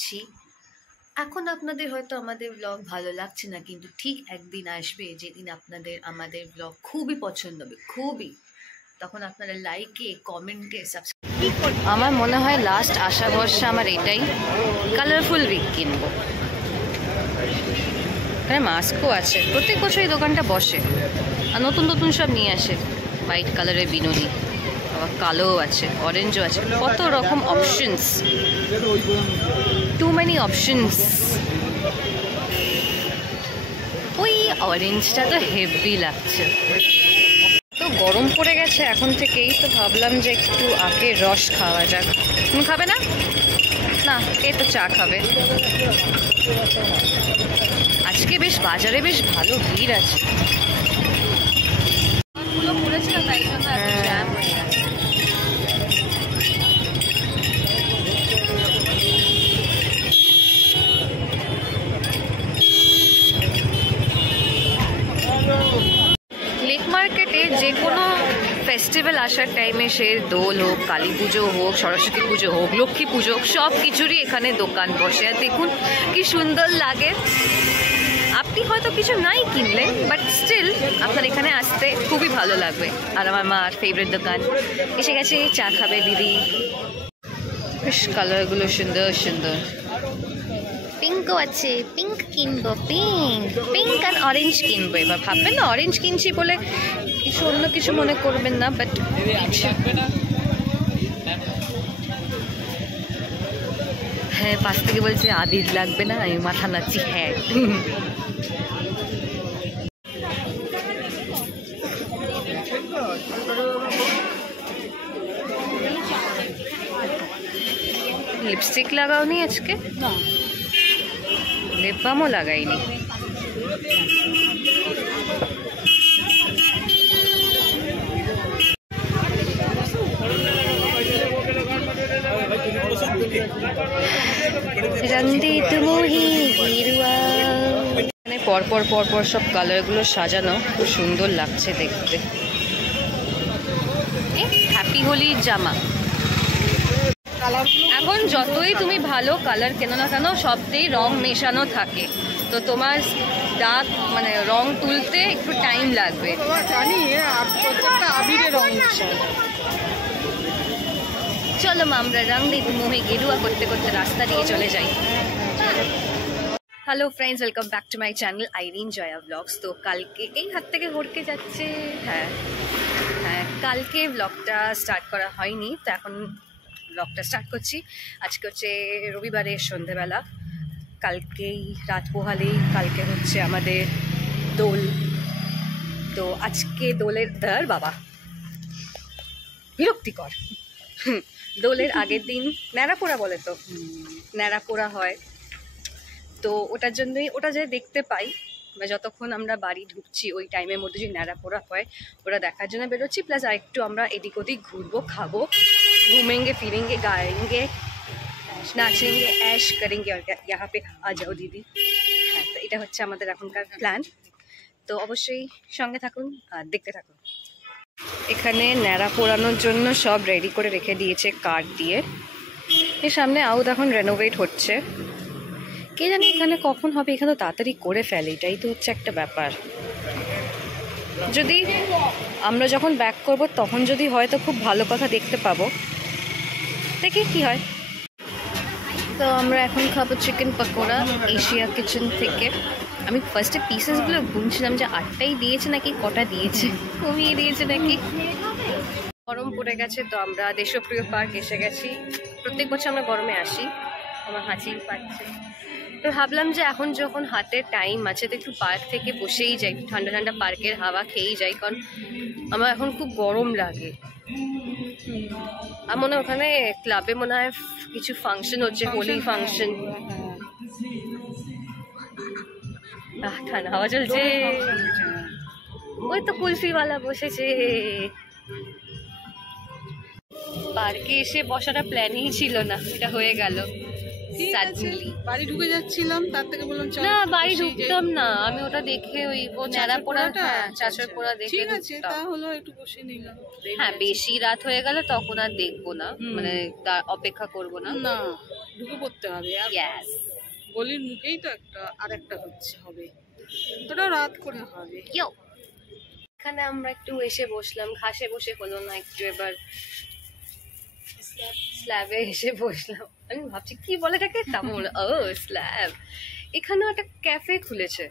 করছি। এখন আপনাদের হয়তো আমাদের ব্লগ ভালো লাগছে না, কিন্তু ঠিক একদিন আসবে যেদিন আপনাদের আমাদের ব্লগ খুবই পছন্দ হবে, খুবই। তখন আপনারা লাইকে, কমেন্টে, সাবস্ক্রাইব। আমার মনে হয় লাস্ট আশা ভরসা আমার এটাই, কালারফুল উইক কিনবো। এখানে মাস্কও আছে, প্রত্যেক বছর এই দোকানটা বসে আর নতুন নতুন সব নিয়ে আসে। হোয়াইট কালারের বিনুনি, আবার কালোও আছে, অরেঞ্জও আছে, কত রকম অপশনস, টু মেনি অপশনস। ওই অরেঞ্জটা তো হেভি লাগছে। তো গরম পড়ে গেছে এখন থেকেই, তো ভাবলাম যে একটু আখের রস খাওয়া যাক। তুমি খাবে না? না, কে তো চা খাবে। আজকে বেশ বাজারে বেশ ভালো ভিড় আছে। লেক মার্কেটে যে কোনো ফেস্টিভ্যাল আসার টাইমে, সে দোল হোক, কালী পুজো হোক, সরস্বতী পুজো হোক, লক্ষ্মী পুজো হোক, সব কিছুরই এখানে দোকান বসে। আর দেখুন কি সুন্দর লাগে। আপনি হয়তো কিছু নাই কিনলেন, বাট স্টিল আপনার এখানে আসতে খুবই ভালো লাগবে। আর আমার মার ফেভারিট দোকান এসে গেছে, চা খাবে দিদি। বেশ কালারগুলো সুন্দর সুন্দর। পিঙ্কও আছে, পিঙ্ক কিনবো, পিঙ্ক পিঙ্ক আর অরেঞ্জ কিনবো। এবার ভাববেন না অরেঞ্জ কিনছি বলে কিছু অন্য কিছু মনে করবেন না, বাট হ্যাঁ, পাশ থেকে বলছে আদির লাগবে না, আমি মাথা নাচ্ছি হ্যাঁ। লিপস্টিক লাগাওনি আজকে? না, লিপ বামও লাগাইনি। পরপর পরপর সব কালারগুলো সাজানো, খুব সুন্দর লাগছে দেখতে। হ্যাপি হোলির জামা। এখন যতই তুমি ভালো কালার কেনো না কেন, সবতেই রং মেশানো থাকে, তো তোমার দাগ মানে রং তুলতে একটু টাইম লাগবে। চলো মা, আমরা রং দিয়ে মুহে গেরুয়া করতে করতে রাস্তা দিয়ে চলে যাই। Hello friends, welcome back to my channel Irene Jaya Blogs. তো কালকে এই হাত থেকে হড়কে যাচ্ছে, হ্যাঁ হ্যাঁ, কালকে ব্লগটা স্টার্ট করা হয়নি, তো এখন ব্লগটা স্টার্ট করছি। আজকে হচ্ছে রবিবারের সন্ধেবেলা, কালকেই রাত পোহালেই কালকে হচ্ছে আমাদের দোল। তো আজকে দোলের বাবা বিরক্তিকর, দোলের আগের দিন ন্যাড়াপোড়া বলে, তো ন্যাড়াপোড়া হয়। তো ওটার জন্যই ওটা যে দেখতে পাই, বা যতক্ষণ আমরা বাড়ি ঢুকছি ওই টাইমের মধ্যে যে ন্যাড়াপোড়া হয় ওটা দেখার জন্য বেরোচ্ছি। প্লাস আর একটু আমরা এদিক ওদিক ঘুরবো, খাবো, ঘুমেंगे फिरेंगे, गाएंगे, नाचेंगे, ऐश करेंगे और यहाँ पे आ जाओ दीदी। হ্যাঁ, তো এটা হচ্ছে আমাদের এখনকার প্ল্যান। তো অবশ্যই সঙ্গে থাকুন আর দেখতে থাকুন। এখানে ন্যাড়া পোড়ানোর জন্য সব রেডি করে রেখে দিয়েছে কাঠ দিয়ে। এর সামনে আউট এখন রেনোভেট হচ্ছে, কে জানে এখানে কখন হবে। এখানে তো তাড়াতাড়ি করে ফেলে, এটাই তো হচ্ছে একটা ব্যাপার। যদি আমরা যখন ব্যাক করব তখন যদি হয় তো খুব ভালো কথা, দেখতে পাবো, দেখি কি হয়। তো আমরা এখন খাবো চিকেন পকোড়া এশিয়া কিচেন থেকে। আমি ফার্স্টে পিসেসগুলো গুনছিলাম যে 8টাই দিয়েছে নাকি কটা দিয়েছে, কমিয়ে দিয়েছে নাকি। গরম পড়ে গেছে, তো আমরা দেশপ্রিয় পার্ক এসে গেছি। প্রত্যেক বছর আমরা গরমে আসি, আমার হাঁচি পাচ্ছে। তো ভাবলাম যে এখন যখন হাতে টাইম আছে তো একটু পার্ক থেকে বসেই যাই, ঠান্ডা ঠান্ডা পার্কের হাওয়া খেয়েই যাই, কারণ আমার এখন খুব গরম লাগে। আর মনে হয় ওখানে ক্লাবে মনে হয় কিছু ফাংশন হচ্ছে, হোলি ফাংশন। ঠান্ডা হাওয়া চলছে, ওই তো কুলফিওয়ালা বসেছে। পার্কে এসে বসাটা প্ল্যানই ছিল না, এটা হয়ে গেল। বাড়ি ঢুকে যাচ্ছিলাম, তার থেকে বললাম না বাড়ি ঢুকতাম না, আমি ওটা দেখে ওই ন্যাড়া পোড়াটা, চাচর পোড়া দেখে ঠিক আছে, তাহলে একটু বসে নিলাম। হ্যাঁ, বেশি রাত হয়ে গেলে তখন আর দেখবো না, মানে অপেক্ষা করবো না। না ঢুকে পড়তে হবে। আর Yes. গলির মুখেই তো একটা আর একটা হবে, ওটা রাত করে হবে। Yo. এখানে আমরা একটু এসে বসলাম, ঘাসে বসে হলো না, একটু এবার স্ল্যাবে এসে বসলাম। আমি ভাবছি কি বলে এটাকে, তেমন ও স্ল্যাব। এখানেও একটা ক্যাফে খুলেছে,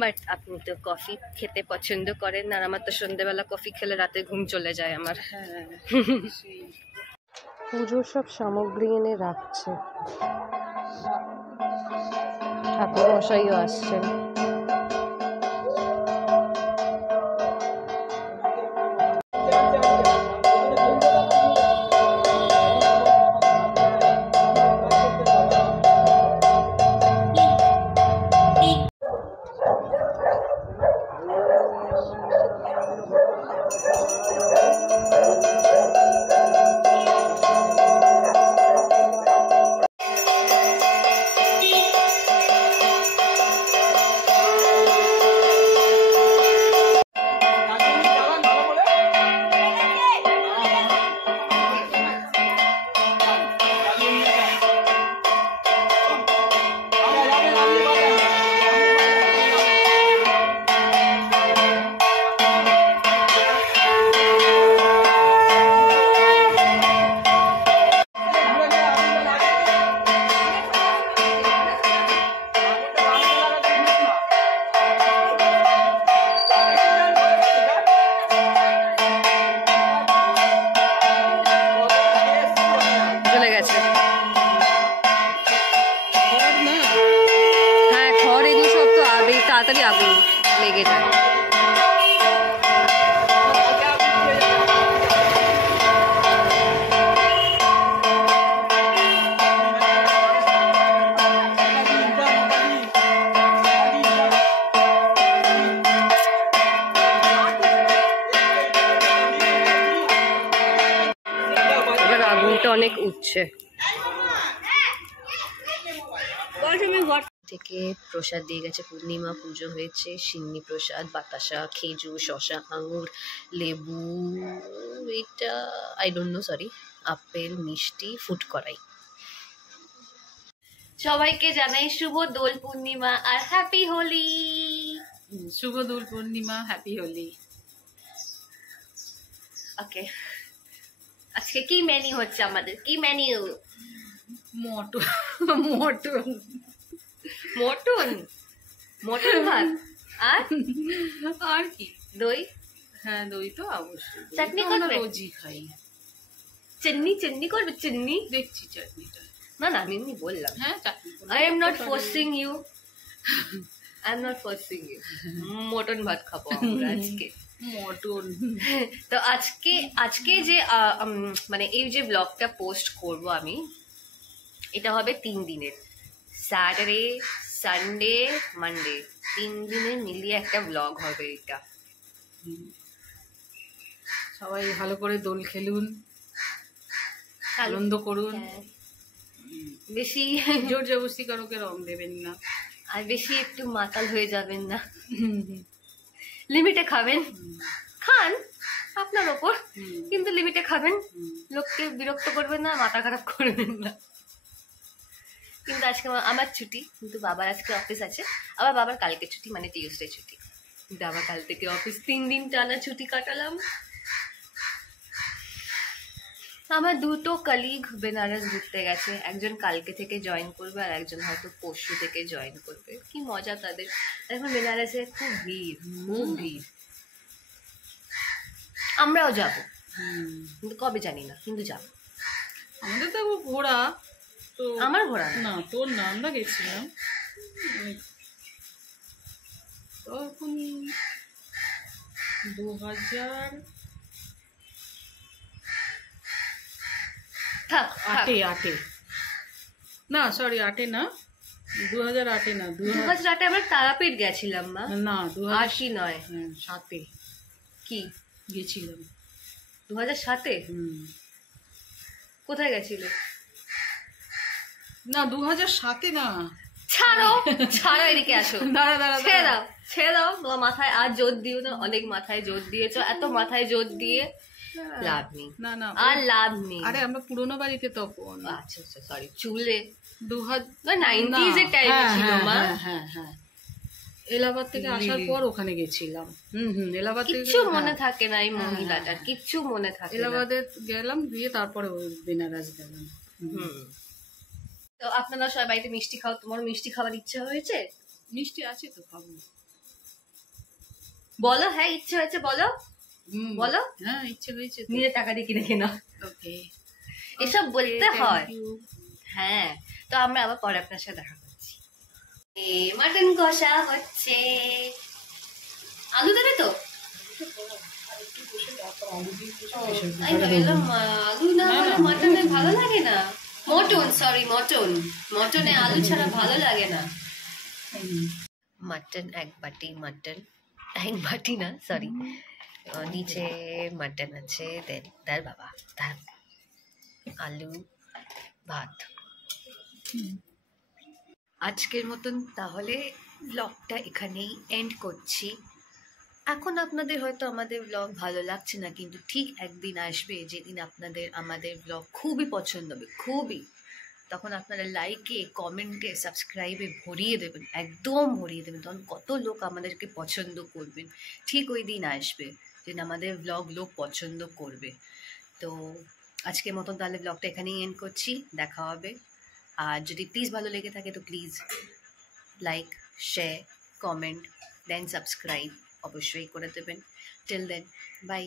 বাট আপনি তো কফি খেতে পছন্দ করেন, আর আমার তো সন্ধ্যেবেলা কফি খেলে রাতে ঘুম চলে যায় আমার। হ্যাঁ সেই। পুজোর সব সামগ্রী এনে রাখছে, ঠাকুর মশাইও আসছেন। চলে গেছে। হ্যাঁ, খড় এগুলো সব তো তাড়াতাড়ি আগুন লেগে যায়। এবার আগুনটা অনেক উঠছে। থেকে প্রসাদ দিয়ে গেছে, পূর্ণিমা পুজো হয়েছে, সিন্নি প্রসাদ, বাতাসা, খেজুর, শসা, আঙুর, লেবু, এটা I don't know, sorry, apple, মিষ্টি, ফুড করাই। সবাইকে জানাই শুভ দোল পূর্ণিমা আর হ্যাপি হোলি। শুভ দোল পূর্ণিমা, হ্যাপি হোলি। ওকে, আজকে কি মেনু হচ্ছে আমাদের? কি menu? Mutton mutton mutton, mutton ভাত আর আর কি, দই। হ্যাঁ দই তো অবশ্যই, চাটনি আমরা করবে? রোজই খাই। চিন্নি করবে? চিন্নি দেখছি চাটনিটা। না না, আমি এমনি বললাম। হ্যাঁ চাটনি করলে I am not করতে পারি। forcing you. I am not forcing you. Mutton ভাত খাবো আমরা আজকে। মটন। তো আজকে যে মানে এই যে ব্লগটা পোস্ট করব আমি, এটা হবে 3 দিনের, স্যাটারডে, সানডে, মানডে, 3 দিনে মিলিয়ে একটা ব্লগ হবে এটা। সবাই ভালো করে দোল খেলুন, আনন্দ করুন। হ্যাঁ, বেশি জোর জবরদস্তি কারোকে রং দেবেন না, আর বেশি একটু মাতাল হয়ে যাবেন না, লিমিটে খাবেন, খান আপনার ওপর, কিন্তু লিমিটে খাবেন, লোককে বিরক্ত করবেন না, মাথা খারাপ করবেন না। কিন্তু আজকে আমার ছুটি, কিন্তু বাবার আজকে অফিস আছে, আবার বাবার কালকে ছুটি, মানে টিউসডে ছুটি, কিন্তু আবার কাল থেকে অফিস, 3 দিন টানা ছুটি কাটালাম। আমার দুটো কলিগ বেনারস ঘুরতে গেছে, একজন কালকে থেকে জয়েন করবে আর একজন হয়তো পরশু থেকে জয়েন করবে। কি মজা তাদের। এখন বেনারসে খুব ভিড়, খুব ভিড়। আমরাও যাব, কিন্তু কবে জানি না, কিন্তু যাব। আমাদের তো ঘোরা তো, আমার ঘোরা না তোর না, আমরা গেছিলাম তখন 2000 থাক আটে না, সরি 8 না, 2008 না, 2008 আমরা তারাপীঠ গেছিলাম মা। না 80 নয়, 7 কি গেছিলাম। 2007-এ? কোথায় গেছিলে? না 2007 না, ছাড়ো ছাড়ো, এদিকে আসো। দাঁড়া ছেড়ে দাও তোমার মাথায় আর জোর দিও না, অনেক মাথায় জোর দিয়েছো, এত মাথায় জোর দিয়ে লাভ নেই, না না আর লাভ নেই। আরে আমরা পুরোনো বাড়িতে তখন আচ্ছা আচ্ছা, সরি, চুলে 90s এর টাইমে ছিল মা। হ্যাঁ হ্যাঁ, এলাহাবাদ থেকে আসার পর ওখানে গেছিলাম। এলাহাবাদ থেকে কিচ্ছু মনে থাকে না এই মহিলাটার, কিচ্ছু মনে থাকে না। এলাহাবাদে গেলাম, দিয়ে তারপরে ওই বেনারস গেলাম। তো আপনারা সবাই বাড়িতে মিষ্টি খাও, তোমার মিষ্টি খাবার ইচ্ছা হয়েছে? মিষ্টি আছে তো, খাবো। বলো, হ্যাঁ ইচ্ছে হয়েছে বলো, বলো। হ্যাঁ ইচ্ছে হয়েছে, নিজে টাকা দিয়ে কিনে কেনা, ওকে, এসব বলতে হয়। হ্যাঁ, তো আমরা আবার পরে আপনার সাথে দেখা করছি। মাটন কষা হচ্ছে, আলু দেবে তো? আমি ভাবলাম আলু না হলে মাটনে ভালো লাগে না। মটন, সরি মটন, মটনে আলু ছাড়া ভালো লাগে না। মটন এক বাটি, মটন এক বাটি না সরি, নিচে মটন আছে, দেন দার বাবা দার আলু ভাত। আজকের মতন তাহলে ব্লগটা এখানেই এন্ড করছি। এখন আপনাদের হয়তো আমাদের ব্লগ ভালো লাগছে না, কিন্তু ঠিক একদিন আসবে যেদিন আপনাদের আমাদের ব্লগ খুবই পছন্দ হবে, খুবই। তখন আপনারা লাইকে, কমেন্টে, সাবস্ক্রাইবে ভরিয়ে দেবেন, একদম ভরিয়ে দেবেন। তখন কত লোক আমাদেরকে পছন্দ করবেন, ঠিক ওই দিন আসবে যেদিন আমাদের ব্লগ লোক পছন্দ করবে। তো আজকের মতন তাহলে ব্লগটা এখানেই এন্ড করছি, দেখা হবে। আর যদি প্লিজ ভালো লেগে থাকে তো please like, share, comment, then subscribe অবশ্যই করে দেবেন। Till then, by.